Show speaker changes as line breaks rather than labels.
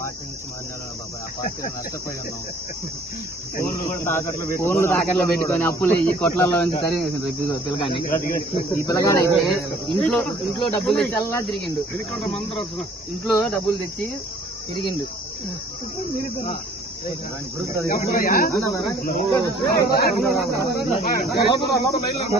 party నుంచి
ఫోన్లు తాకట్లు పెట్టుకొని అప్పులు ఈ కొట్లలో సరి పిల్లగాని ఈ పిల్లగాడు అయితే ఇంట్లో ఇంట్లో డబ్బులు తెచ్చి తిరిగిండు ఇంట్లో డబ్బులు తెచ్చి తిరిగిండు